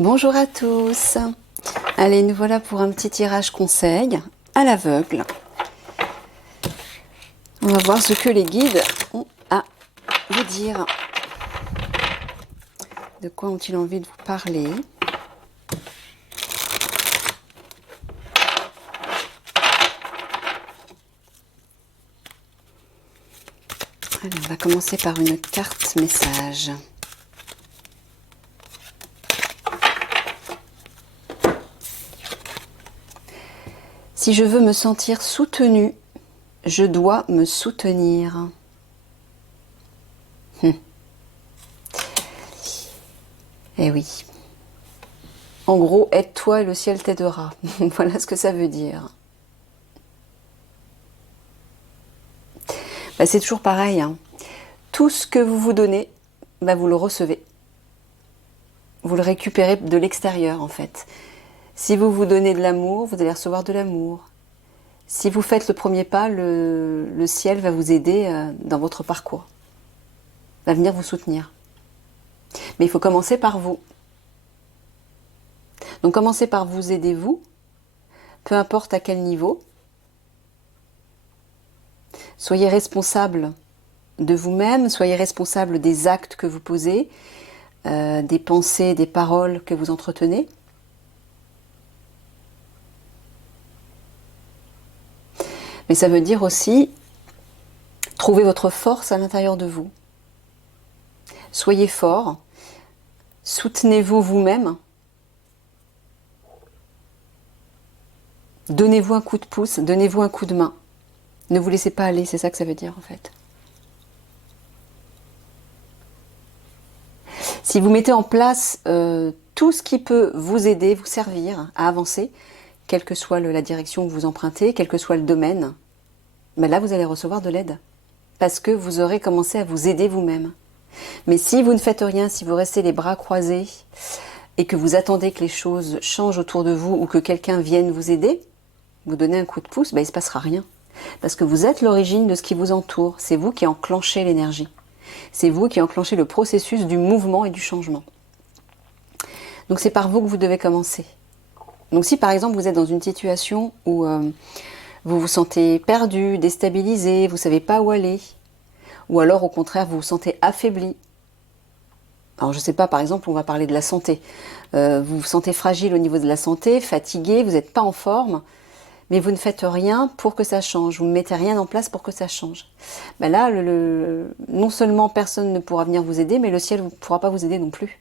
Bonjour à tous. Allez, nous voilà pour un petit tirage conseil à l'aveugle. On va voir ce que les guides ont à vous dire. De quoi ont-ils envie de vous parler? Allez, on va commencer par une carte message. Si je veux me sentir soutenue, je dois me soutenir. Eh oui. En gros, aide-toi et le ciel t'aidera. Voilà ce que ça veut dire. Bah, c'est toujours pareil, hein. Tout ce que vous vous donnez, bah, vous le recevez. Vous le récupérez de l'extérieur, en fait. Si vous vous donnez de l'amour, vous allez recevoir de l'amour. Si vous faites le premier pas, le ciel va vous aider dans votre parcours. Va venir vous soutenir. Mais il faut commencer par vous. Donc commencez par vous aider vous, peu importe à quel niveau. Soyez responsable de vous-même, soyez responsable des actes que vous posez, des pensées, des paroles que vous entretenez. Mais ça veut dire aussi trouver votre force à l'intérieur de vous. Soyez fort, soutenez-vous vous-même, donnez-vous un coup de pouce, donnez-vous un coup de main. Ne vous laissez pas aller, c'est ça que ça veut dire en fait. Si vous mettez en place tout ce qui peut vous aider, vous servir à avancer, quelle que soit la direction que vous empruntez, quel que soit le domaine, ben là vous allez recevoir de l'aide. Parce que vous aurez commencé à vous aider vous-même. Mais si vous ne faites rien, si vous restez les bras croisés et que vous attendez que les choses changent autour de vous ou que quelqu'un vienne vous aider, vous donner un coup de pouce, ben il ne se passera rien. Parce que vous êtes l'origine de ce qui vous entoure. C'est vous qui enclenchez l'énergie. C'est vous qui enclenchez le processus du mouvement et du changement. Donc c'est par vous que vous devez commencer. Donc si par exemple vous êtes dans une situation où vous vous sentez perdu, déstabilisé, vous ne savez pas où aller, ou alors au contraire vous vous sentez affaibli. Alors je ne sais pas, par exemple on va parler de la santé. Vous vous sentez fragile au niveau de la santé, fatigué, vous n'êtes pas en forme, mais vous ne faites rien pour que ça change, vous ne mettez rien en place pour que ça change. Ben là, non seulement personne ne pourra venir vous aider, mais le ciel ne pourra pas vous aider non plus.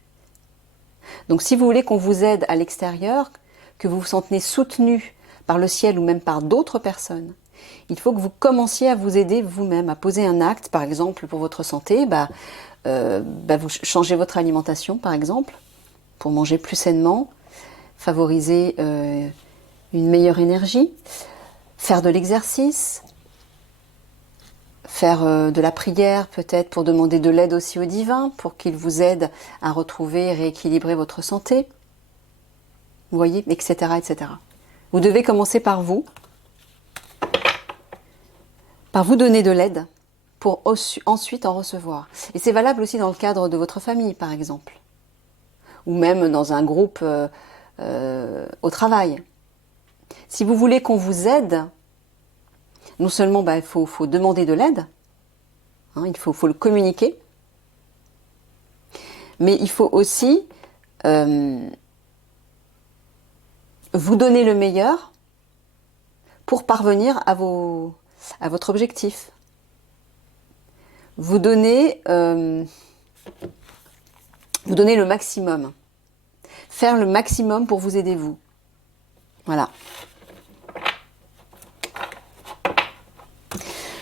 Donc si vous voulez qu'on vous aide à l'extérieur, que vous vous sentez soutenu par le ciel ou même par d'autres personnes, il faut que vous commenciez à vous aider vous-même, à poser un acte, par exemple pour votre santé, vous changez votre alimentation par exemple, pour manger plus sainement, favoriser une meilleure énergie, faire de l'exercice, faire de la prière peut-être pour demander de l'aide aussi au divin, pour qu'il vous aide à retrouver et rééquilibrer votre santé, vous voyez, etc., etc. Vous devez commencer par vous donner de l'aide, pour ensuite en recevoir. Et c'est valable aussi dans le cadre de votre famille, par exemple, ou même dans un groupe au travail. Si vous voulez qu'on vous aide, non seulement il faut demander de l'aide, hein, il faut le communiquer, mais il faut aussi vous donner le meilleur pour parvenir à votre objectif. Vous donner le maximum. Faire le maximum pour vous aider vous. Voilà.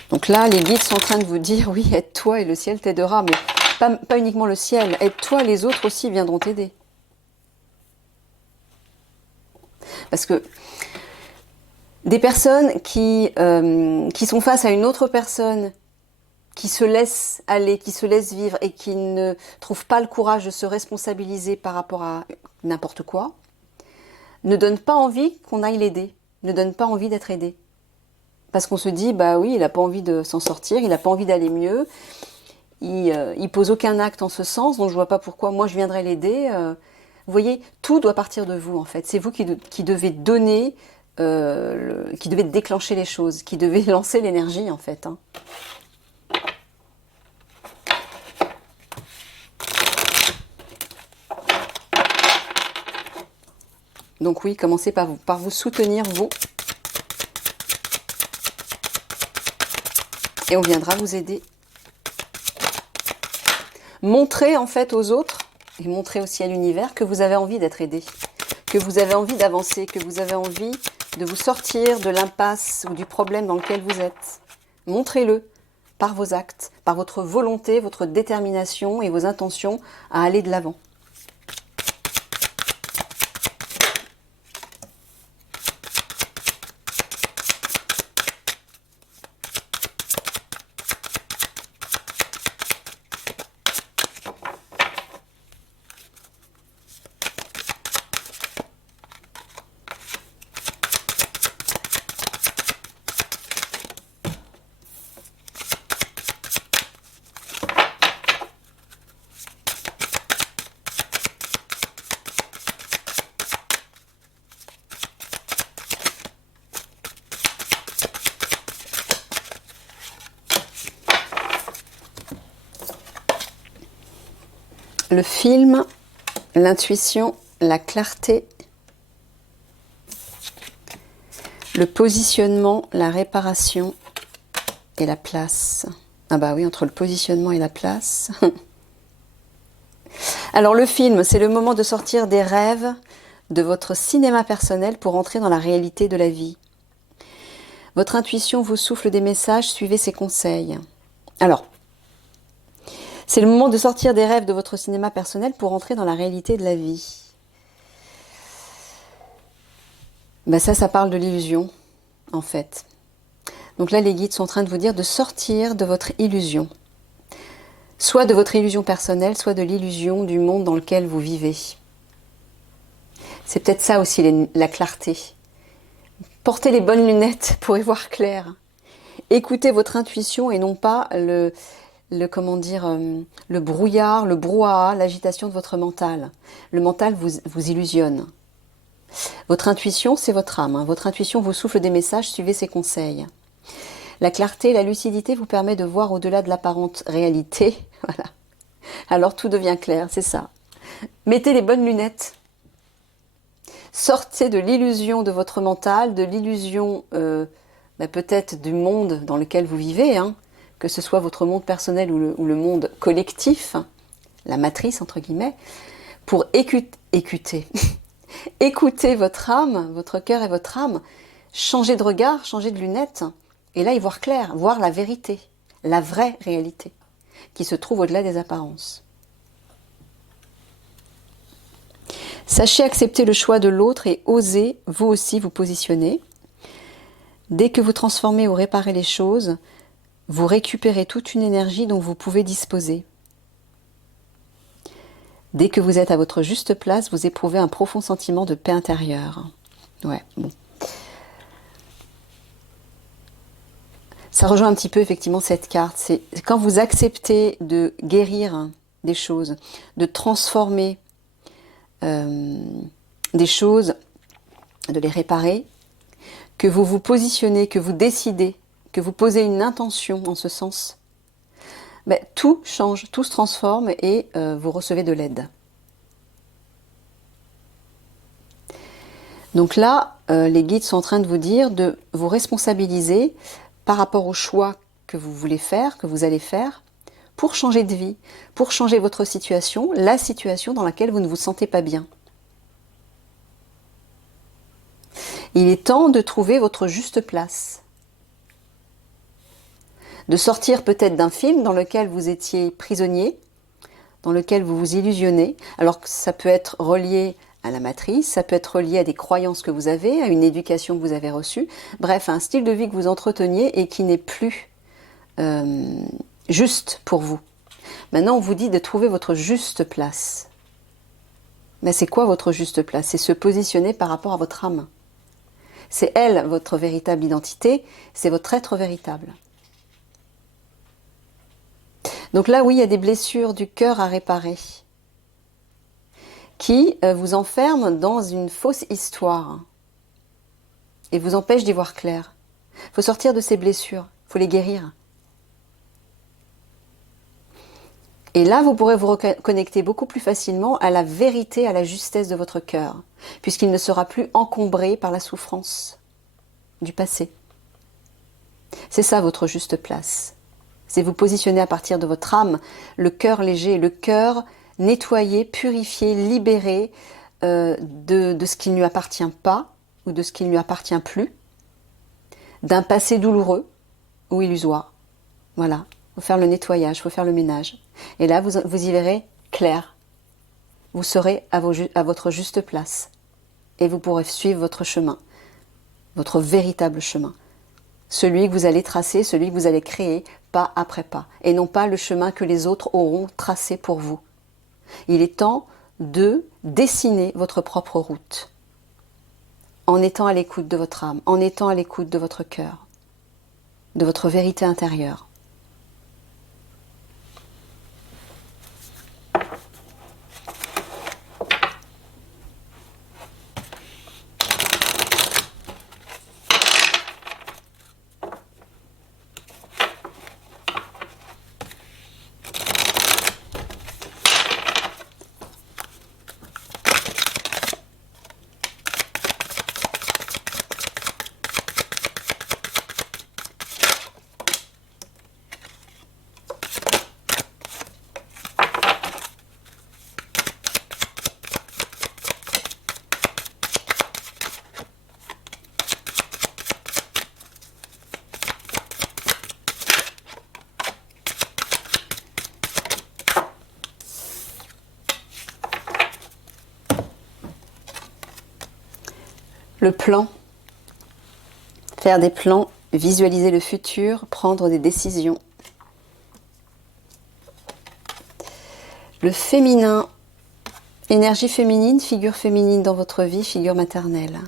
Donc là, les guides sont en train de vous dire, oui, aide-toi et le ciel t'aidera. Mais pas uniquement le ciel, aide-toi, les autres aussi viendront t'aider. Parce que des personnes qui sont face à une autre personne, qui se laisse aller, qui se laisse vivre et qui ne trouvent pas le courage de se responsabiliser par rapport à n'importe quoi, ne donnent pas envie qu'on aille l'aider, ne donnent pas envie d'être aidé. Parce qu'on se dit, bah oui, il n'a pas envie de s'en sortir, il n'a pas envie d'aller mieux, il pose aucun acte en ce sens, donc je vois pas pourquoi moi je viendrais l'aider. Vous voyez, tout doit partir de vous en fait. C'est vous qui devez donner, qui devez déclencher les choses, qui devez lancer l'énergie en fait. Hein. Donc oui, commencez par vous soutenir, vous. Et on viendra vous aider. Montrez en fait aux autres, et montrez aussi à l'univers que vous avez envie d'être aidé, que vous avez envie d'avancer, que vous avez envie de vous sortir de l'impasse ou du problème dans lequel vous êtes. Montrez-le par vos actes, par votre volonté, votre détermination et vos intentions à aller de l'avant. Le film, l'intuition, la clarté, le positionnement, la réparation et la place. Ah bah oui, entre le positionnement et la place. Alors le film, c'est le moment de sortir des rêves de votre cinéma personnel pour entrer dans la réalité de la vie. Votre intuition vous souffle des messages, suivez ses conseils. Alors, c'est le moment de sortir des rêves de votre cinéma personnel pour entrer dans la réalité de la vie. Ben ça parle de l'illusion, en fait. Donc là, les guides sont en train de vous dire de sortir de votre illusion. Soit de votre illusion personnelle, soit de l'illusion du monde dans lequel vous vivez. C'est peut-être ça aussi, la clarté. Portez les bonnes lunettes pour y voir clair. Écoutez votre intuition et non pas le brouillard, le brouhaha, l'agitation de votre mental. Le mental vous illusionne. Votre intuition, c'est votre âme. Hein. Votre intuition vous souffle des messages, suivez ses conseils. La clarté, la lucidité vous permet de voir au-delà de l'apparente réalité. Voilà. Alors tout devient clair, c'est ça. Mettez les bonnes lunettes. Sortez de l'illusion de votre mental, de l'illusion peut-être du monde dans lequel vous vivez, hein. Que ce soit votre monde personnel ou le monde collectif, la matrice entre guillemets, pour écouter votre âme, votre cœur et votre âme, changer de regard, changer de lunettes, et là y voir clair, voir la vérité, la vraie réalité, qui se trouve au-delà des apparences. Sachez accepter le choix de l'autre et osez vous aussi vous positionner. Dès que vous transformez ou réparez les choses, vous récupérez toute une énergie dont vous pouvez disposer. Dès que vous êtes à votre juste place, vous éprouvez un profond sentiment de paix intérieure. Ouais, bon. Ça rejoint un petit peu effectivement cette carte. C'est quand vous acceptez de guérir des choses, de transformer des choses, de les réparer, que vous vous positionnez, que vous décidez, que vous posez une intention en ce sens, ben, tout change, tout se transforme et vous recevez de l'aide. Donc là, les guides sont en train de vous dire de vous responsabiliser par rapport au choix que vous voulez faire, que vous allez faire, pour changer de vie, pour changer votre situation, la situation dans laquelle vous ne vous sentez pas bien. Il est temps de trouver votre juste place. De sortir peut-être d'un film dans lequel vous étiez prisonnier, dans lequel vous vous illusionnez, alors que ça peut être relié à la matrice, ça peut être relié à des croyances que vous avez, à une éducation que vous avez reçue, bref, à un style de vie que vous entreteniez et qui n'est plus juste pour vous. Maintenant, on vous dit de trouver votre juste place. Mais c'est quoi votre juste place? C'est se positionner par rapport à votre âme. C'est elle, votre véritable identité, c'est votre être véritable. Donc là, oui, il y a des blessures du cœur à réparer, qui vous enferme dans une fausse histoire et vous empêche d'y voir clair. Il faut sortir de ces blessures, il faut les guérir. Et là, vous pourrez vous reconnecter beaucoup plus facilement à la vérité, à la justesse de votre cœur, puisqu'il ne sera plus encombré par la souffrance du passé. C'est ça votre juste place. C'est vous positionner à partir de votre âme, le cœur léger, le cœur nettoyé, purifié, libéré de ce qui ne lui appartient pas ou de ce qui ne lui appartient plus, d'un passé douloureux ou illusoire. Voilà, il faut faire le nettoyage, il faut faire le ménage. Et là, vous y verrez clair. Vous serez à votre juste place. Et vous pourrez suivre votre chemin, votre véritable chemin. Celui que vous allez tracer, celui que vous allez créer, pas après pas. Et non pas le chemin que les autres auront tracé pour vous. Il est temps de dessiner votre propre route. En étant à l'écoute de votre âme, en étant à l'écoute de votre cœur, de votre vérité intérieure. Le plan, faire des plans, visualiser le futur, prendre des décisions. Le féminin, énergie féminine, figure féminine dans votre vie, figure maternelle.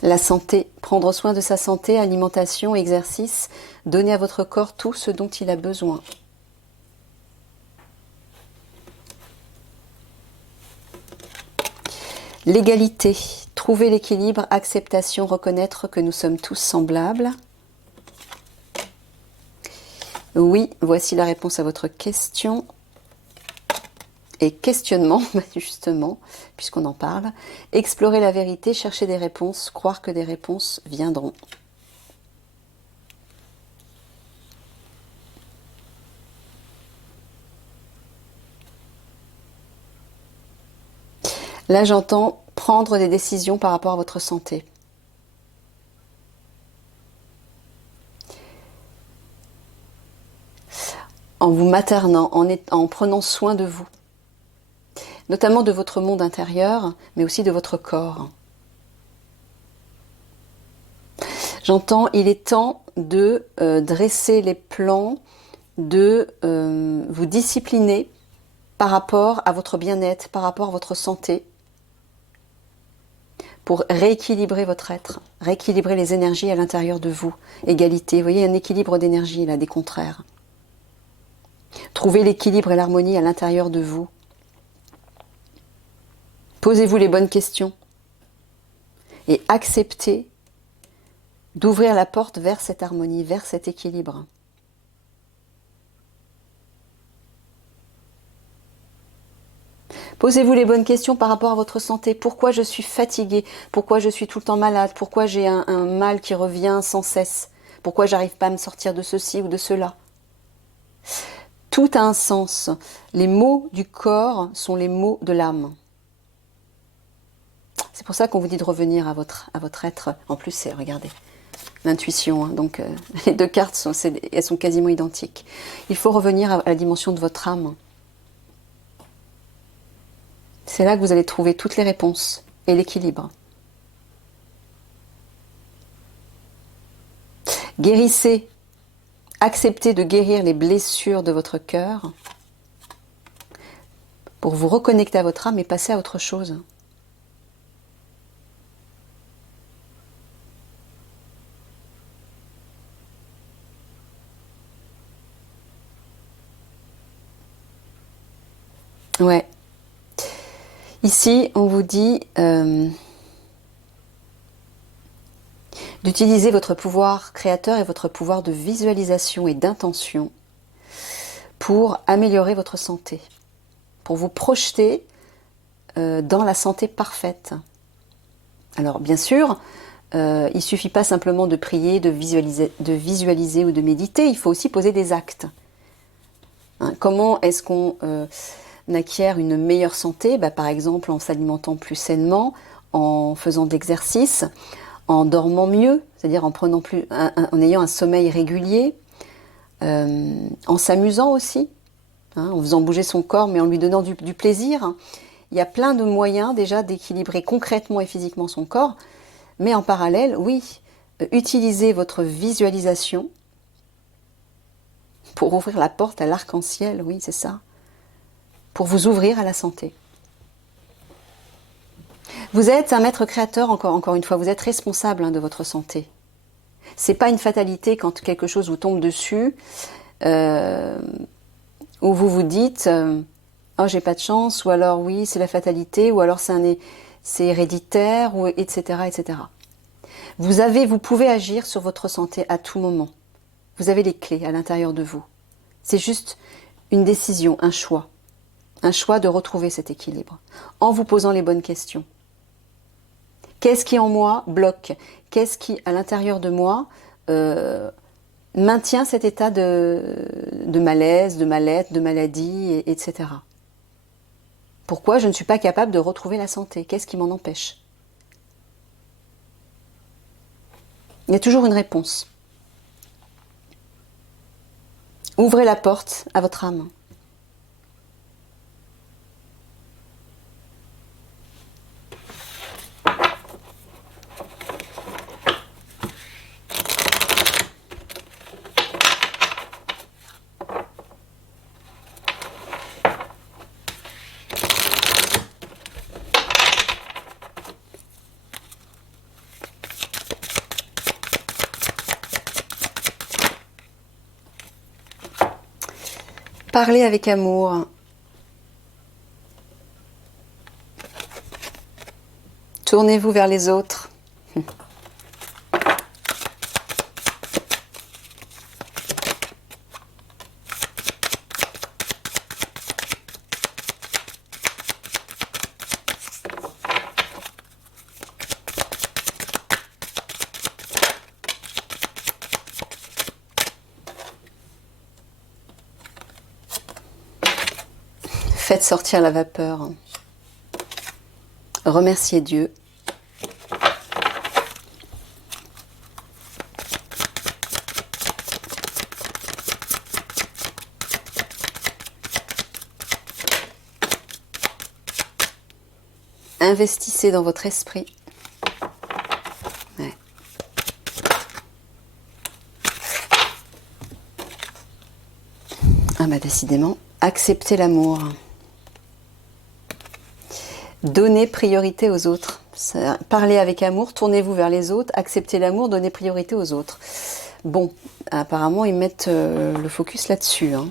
La santé, prendre soin de sa santé, alimentation, exercice, donner à votre corps tout ce dont il a besoin. L'égalité, trouver l'équilibre, acceptation, reconnaître que nous sommes tous semblables. Oui, voici la réponse à votre question. Et questionnement, justement, puisqu'on en parle. Explorer la vérité, chercher des réponses, croire que des réponses viendront. Là, j'entends prendre des décisions par rapport à votre santé. En vous maternant, en prenant soin de vous. Notamment de votre monde intérieur, mais aussi de votre corps. J'entends, il est temps de dresser les plans, de vous discipliner par rapport à votre bien-être, par rapport à votre santé, pour rééquilibrer votre être, rééquilibrer les énergies à l'intérieur de vous. Égalité, vous voyez, un équilibre d'énergie, là, des contraires. Trouvez l'équilibre et l'harmonie à l'intérieur de vous. Posez-vous les bonnes questions et acceptez d'ouvrir la porte vers cette harmonie, vers cet équilibre. Posez-vous les bonnes questions par rapport à votre santé. Pourquoi je suis fatiguée? Pourquoi je suis tout le temps malade? Pourquoi j'ai un mal qui revient sans cesse? Pourquoi j'arrive pas à me sortir de ceci ou de cela? Tout a un sens. Les mots du corps sont les mots de l'âme. C'est pour ça qu'on vous dit de revenir à votre être. En plus, c'est, regardez, l'intuition. Hein, donc, les deux cartes, elles sont quasiment identiques. Il faut revenir à la dimension de votre âme. C'est là que vous allez trouver toutes les réponses et l'équilibre. Guérissez, acceptez de guérir les blessures de votre cœur pour vous reconnecter à votre âme et passer à autre chose. Ouais, Ici, on vous dit d'utiliser votre pouvoir créateur et votre pouvoir de visualisation et d'intention pour améliorer votre santé, pour vous projeter dans la santé parfaite. Alors bien sûr, il ne suffit pas simplement de prier, de visualiser ou de méditer, il faut aussi poser des actes. Hein, comment est-ce qu'on acquiert une meilleure santé? Par exemple en s'alimentant plus sainement, en faisant de l'exercice, en dormant mieux, c'est-à-dire en ayant un sommeil régulier, en s'amusant aussi, hein, en faisant bouger son corps mais en lui donnant du plaisir. Il y a plein de moyens déjà d'équilibrer concrètement et physiquement son corps, mais en parallèle, oui, utilisez votre visualisation pour ouvrir la porte à l'arc-en-ciel, oui, c'est ça, pour vous ouvrir à la santé. Vous êtes un maître créateur, encore une fois, vous êtes responsable de votre santé. C'est pas une fatalité quand quelque chose vous tombe dessus, où vous vous dites oh j'ai pas de chance, ou alors oui c'est la fatalité, ou alors c'est héréditaire, ou etc. etc. Vous pouvez agir sur votre santé à tout moment. Vous avez les clés à l'intérieur de vous. C'est juste une décision, un choix de retrouver cet équilibre, en vous posant les bonnes questions. Qu'est-ce qui en moi bloque? Qu'est-ce qui, à l'intérieur de moi, maintient cet état de malaise, de mal-être, de maladie, etc. Pourquoi je ne suis pas capable de retrouver la santé? Qu'est-ce qui m'en empêche? Il y a toujours une réponse. Ouvrez la porte à votre âme. Parlez avec amour. Tournez-vous vers les autres. Faites sortir la vapeur. Remerciez Dieu. Investissez dans votre esprit. Ouais. Ah bah décidément, acceptez l'amour. Donnez priorité aux autres. Parlez avec amour, tournez-vous vers les autres, acceptez l'amour, donnez priorité aux autres. Bon, apparemment ils mettent le focus là-dessus. Hein.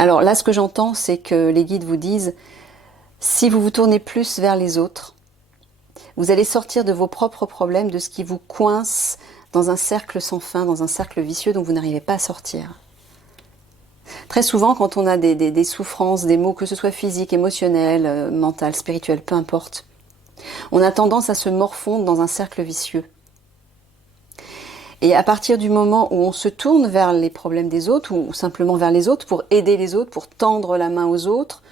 Alors là, ce que j'entends, c'est que les guides vous disent, si vous vous tournez plus vers les autres, vous allez sortir de vos propres problèmes, de ce qui vous coince dans un cercle sans fin, dans un cercle vicieux dont vous n'arrivez pas à sortir. Très souvent, quand on a des souffrances, des maux, que ce soit physiques, émotionnels, mentales, spirituels, peu importe, on a tendance à se morfondre dans un cercle vicieux. Et à partir du moment où on se tourne vers les problèmes des autres, ou simplement vers les autres, pour aider les autres, pour tendre la main aux autres,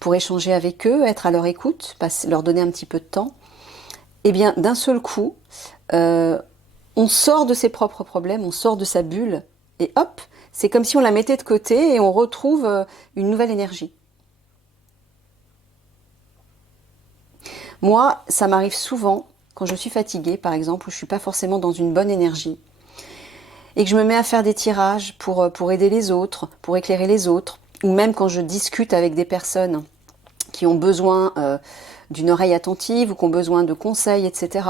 pour échanger avec eux, être à leur écoute, leur donner un petit peu de temps, eh bien, d'un seul coup, on sort de ses propres problèmes, on sort de sa bulle, et hop, c'est comme si on la mettait de côté et on retrouve une nouvelle énergie. Moi, ça m'arrive souvent, quand je suis fatiguée, par exemple, où je ne suis pas forcément dans une bonne énergie, et que je me mets à faire des tirages pour aider les autres, pour éclairer les autres, ou même quand je discute avec des personnes qui ont besoin d'une oreille attentive ou qui ont besoin de conseils, etc.,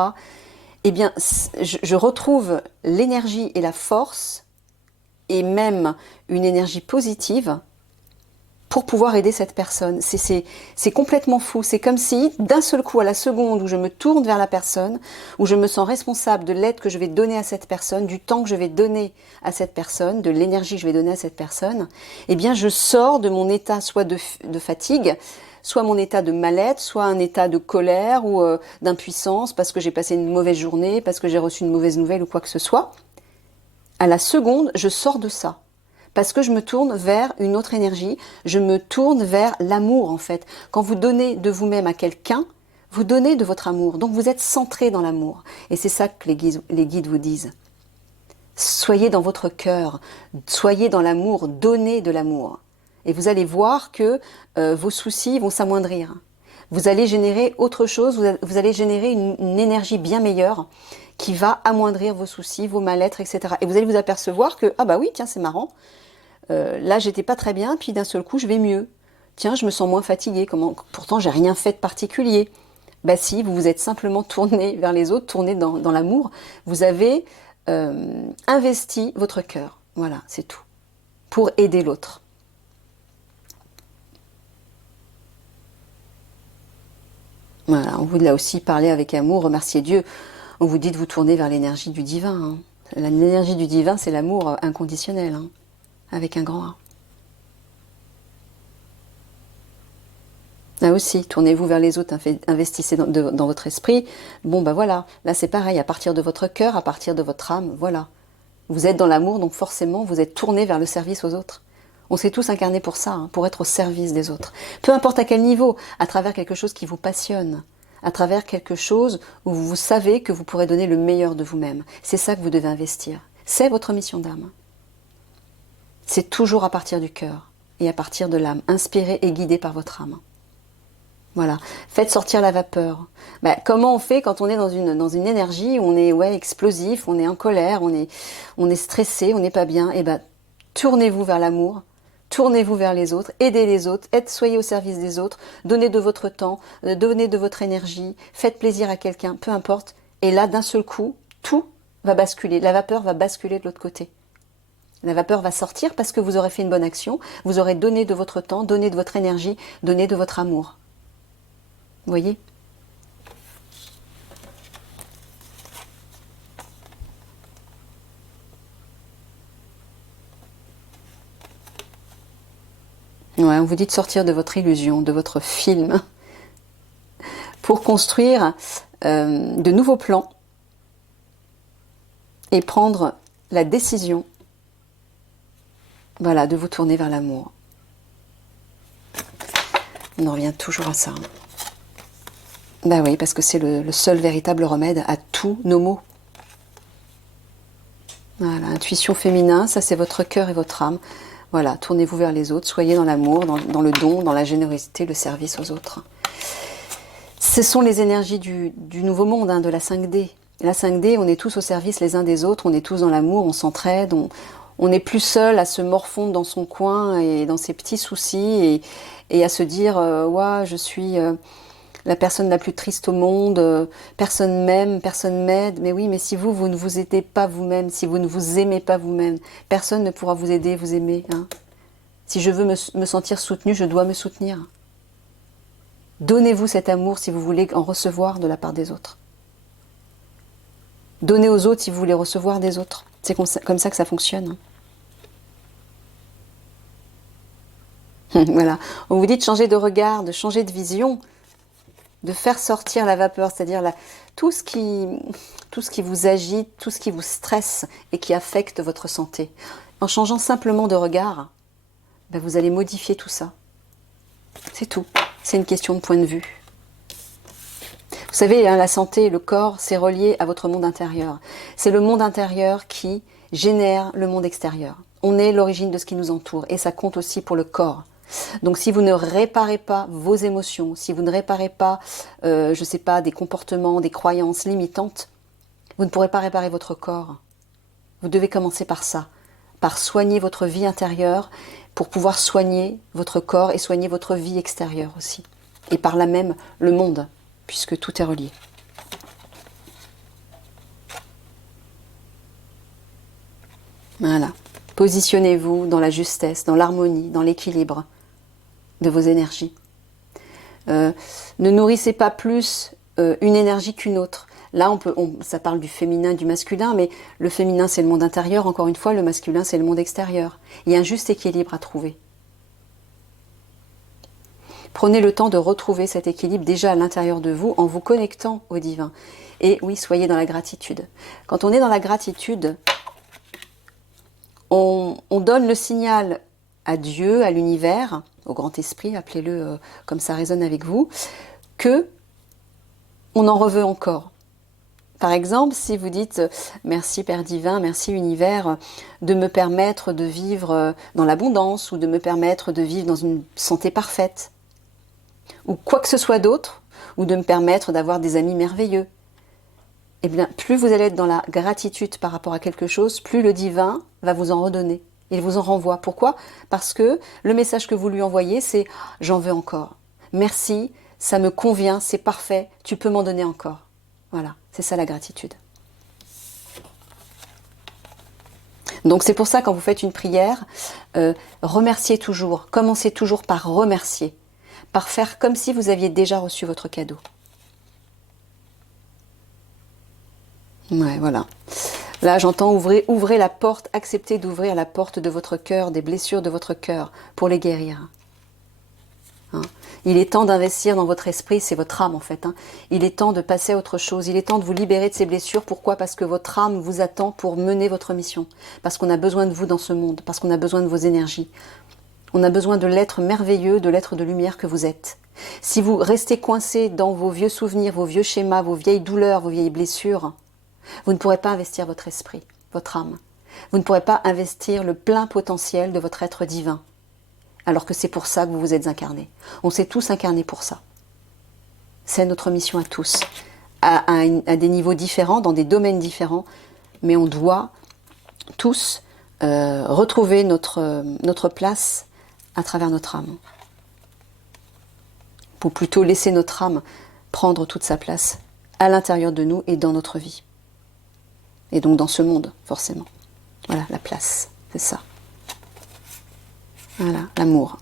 eh bien, je retrouve l'énergie et la force, et même une énergie positive, pour pouvoir aider cette personne. C'est complètement fou. C'est comme si, d'un seul coup, à la seconde où je me tourne vers la personne, où je me sens responsable de l'aide que je vais donner à cette personne, du temps que je vais donner à cette personne, de l'énergie que je vais donner à cette personne, eh bien, je sors de mon état soit de fatigue, soit mon état de mal-être, soit un état de colère ou d'impuissance parce que j'ai passé une mauvaise journée, parce que j'ai reçu une mauvaise nouvelle ou quoi que ce soit. À la seconde, je sors de ça. Parce que je me tourne vers une autre énergie, je me tourne vers l'amour en fait. Quand vous donnez de vous-même à quelqu'un, vous donnez de votre amour. Donc vous êtes centré dans l'amour. Et c'est ça que les guides vous disent. Soyez dans votre cœur, soyez dans l'amour, donnez de l'amour. Et vous allez voir que vos soucis vont s'amoindrir. Vous allez générer autre chose, vous allez générer une énergie bien meilleure qui va amoindrir vos soucis, vos mal-être, etc. Et vous allez vous apercevoir que, ah bah oui, tiens, c'est marrant, là j'étais pas très bien, puis d'un seul coup je vais mieux. Tiens, je me sens moins fatiguée, pourtant j'ai rien fait de particulier. Bah si, vous vous êtes simplement tourné vers les autres, tourné dans l'amour, vous avez investi votre cœur. Voilà, c'est tout. Pour aider l'autre. Voilà, on vous l'a aussi parlé avec amour, remercier Dieu. On vous dit de vous tourner vers l'énergie du divin. Hein. L'énergie du divin, c'est l'amour inconditionnel, hein, avec un grand A. Là aussi, tournez-vous vers les autres, investissez dans votre esprit. Bon, ben voilà, là c'est pareil, à partir de votre cœur, à partir de votre âme, voilà. Vous êtes dans l'amour, donc forcément, vous êtes tourné vers le service aux autres. On s'est tous incarnés pour ça, hein, pour être au service des autres. Peu importe à quel niveau, à travers quelque chose qui vous passionne, à travers quelque chose où vous savez que vous pourrez donner le meilleur de vous-même. C'est ça que vous devez investir. C'est votre mission d'âme. C'est toujours à partir du cœur et à partir de l'âme, inspiré et guidé par votre âme. Voilà, faites sortir la vapeur. Ben, comment on fait quand on est dans une énergie où on est explosif, on est en colère, on est stressé, on n'est pas bien? Eh ben, tournez-vous vers l'amour, tournez-vous vers les autres, aidez les autres, soyez au service des autres, donnez de votre temps, donnez de votre énergie, faites plaisir à quelqu'un, peu importe. Et là, d'un seul coup, tout va basculer. La vapeur va basculer de l'autre côté. La vapeur va sortir parce que vous aurez fait une bonne action, vous aurez donné de votre temps, donné de votre énergie, donné de votre amour. Vous voyez? Ouais, on vous dit de sortir de votre illusion, de votre film, pour construire de nouveaux plans et prendre la décision, voilà, de vous tourner vers l'amour. On en revient toujours à ça. Ben oui, parce que c'est le seul véritable remède à tous nos maux. Voilà, intuition féminin, ça c'est votre cœur et votre âme. Voilà, tournez-vous vers les autres, soyez dans l'amour, dans le don, dans la générosité, le service aux autres. Ce sont les énergies du nouveau monde, hein, de la 5D. La 5D, on est tous au service les uns des autres, on est tous dans l'amour, on s'entraide, on n'est plus seul à se morfondre dans son coin et dans ses petits soucis et à se dire ouah, je suis la personne la plus triste au monde, personne m'aime, personne m'aide. Mais oui, mais si vous ne vous aidez pas vous-même, si vous ne vous aimez pas vous-même, personne ne pourra vous aider, vous aimer. Hein. Si je veux me sentir soutenue, je dois me soutenir. Donnez-vous cet amour si vous voulez en recevoir de la part des autres. Donnez aux autres si vous voulez recevoir des autres. C'est comme ça que ça fonctionne. Voilà. On vous dit de changer de regard, de changer de vision, de faire sortir la vapeur, c'est-à-dire tout ce qui vous agite, tout ce qui vous stresse et qui affecte votre santé. En changeant simplement de regard, ben vous allez modifier tout ça. C'est tout. C'est une question de point de vue. Vous savez, hein, la santé, le corps, c'est relié à votre monde intérieur. C'est le monde intérieur qui génère le monde extérieur. On est l'origine de ce qui nous entoure et ça compte aussi pour le corps. Donc si vous ne réparez pas vos émotions, si vous ne réparez pas, je ne sais pas, des comportements, des croyances limitantes, vous ne pourrez pas réparer votre corps. Vous devez commencer par ça, par soigner votre vie intérieure, pour pouvoir soigner votre corps et soigner votre vie extérieure aussi. Et par là même, le monde, puisque tout est relié. Voilà. Positionnez-vous dans la justesse, dans l'harmonie, dans l'équilibre. de vos énergies. Ne nourrissez pas plus une énergie qu'une autre. Là, ça parle du féminin, du masculin, mais le féminin, c'est le monde intérieur. Encore une fois, le masculin, c'est le monde extérieur. Il y a un juste équilibre à trouver. Prenez le temps de retrouver cet équilibre déjà à l'intérieur de vous en vous connectant au divin. Et oui, soyez dans la gratitude. Quand on est dans la gratitude, on donne le signal à Dieu, à l'univers, au grand esprit, appelez-le comme ça résonne avec vous, que on en veut encore. Par exemple, si vous dites « Merci Père Divin, merci Univers de me permettre de vivre dans l'abondance ou de me permettre de vivre dans une santé parfaite » ou quoi que ce soit d'autre, ou de me permettre d'avoir des amis merveilleux. Eh bien, plus vous allez être dans la gratitude par rapport à quelque chose, plus le divin va vous en redonner. Il vous en renvoie. Pourquoi? Parce que le message que vous lui envoyez, c'est « J'en veux encore. Merci, ça me convient, c'est parfait, tu peux m'en donner encore. » Voilà, c'est ça la gratitude. Donc c'est pour ça quand vous faites une prière, remerciez toujours, commencez toujours par remercier, par faire comme si vous aviez déjà reçu votre cadeau. Ouais, voilà. Là, j'entends ouvrez la porte, acceptez d'ouvrir la porte de votre cœur, des blessures de votre cœur, pour les guérir. Hein? Il est temps d'investir dans votre esprit, c'est votre âme en fait. Hein. Il est temps de passer à autre chose, il est temps de vous libérer de ces blessures. Pourquoi? Parce que votre âme vous attend pour mener votre mission. Parce qu'on a besoin de vous dans ce monde, parce qu'on a besoin de vos énergies. On a besoin de l'être merveilleux, de l'être de lumière que vous êtes. Si vous restez coincé dans vos vieux souvenirs, vos vieux schémas, vos vieilles douleurs, vos vieilles blessures, vous ne pourrez pas investir votre esprit, votre âme. Vous ne pourrez pas investir le plein potentiel de votre être divin. Alors que c'est pour ça que vous vous êtes incarnés. On s'est tous incarnés pour ça. C'est notre mission à tous, à des niveaux différents, dans des domaines différents, mais on doit tous retrouver notre place à travers notre âme. Ou plutôt laisser notre âme prendre toute sa place à l'intérieur de nous et dans notre vie. Et donc dans ce monde, forcément. Voilà, la place, c'est ça. Voilà, l'amour.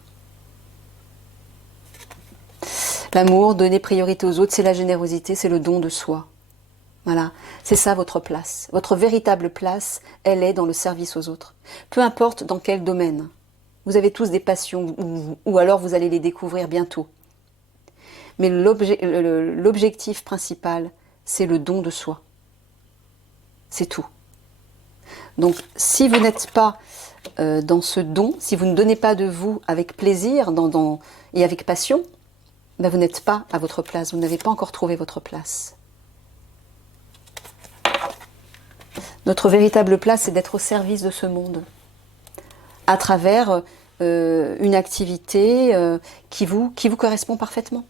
L'amour, donner priorité aux autres, c'est la générosité, c'est le don de soi. Voilà, c'est ça votre place. Votre véritable place, elle est dans le service aux autres. Peu importe dans quel domaine. Vous avez tous des passions, ou alors vous allez les découvrir bientôt. Mais l'objectif principal, c'est le don de soi. C'est tout. Donc, si vous n'êtes pas dans ce don, si vous ne donnez pas de vous avec plaisir et avec passion, ben vous n'êtes pas à votre place, vous n'avez pas encore trouvé votre place. Notre véritable place, c'est d'être au service de ce monde, à travers une activité qui vous correspond parfaitement.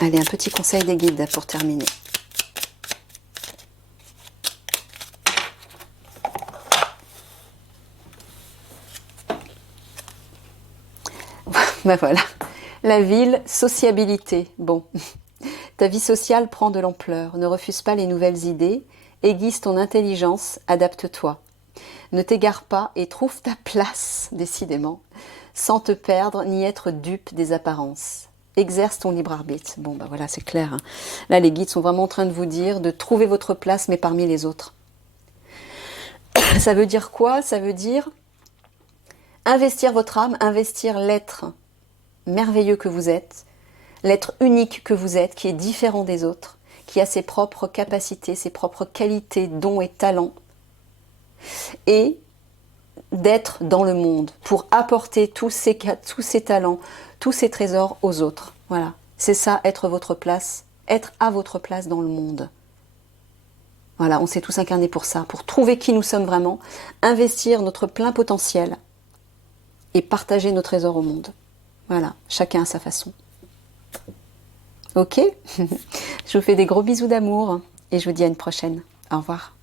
Allez, un petit conseil des guides pour terminer. Ben voilà, la ville, sociabilité. Bon, ta vie sociale prend de l'ampleur. Ne refuse pas les nouvelles idées. Aiguise ton intelligence, adapte-toi. Ne t'égare pas et trouve ta place, décidément, sans te perdre ni être dupe des apparences. Exerce ton libre arbitre. Bon, ben voilà, c'est clair. Hein. Là, les guides sont vraiment en train de vous dire de trouver votre place, mais parmi les autres. Ça veut dire quoi? Ça veut dire investir votre âme, investir l'être merveilleux que vous êtes, l'être unique que vous êtes, qui est différent des autres, qui a ses propres capacités, ses propres qualités, dons et talents, et d'être dans le monde pour apporter tous ces talents, tous ces trésors aux autres. Voilà, c'est ça, être votre place, être à votre place dans le monde. Voilà, on s'est tous incarnés pour ça, pour trouver qui nous sommes vraiment, investir notre plein potentiel et partager nos trésors au monde. Voilà, chacun à sa façon. Ok. Je vous fais des gros bisous d'amour et je vous dis à une prochaine. Au revoir.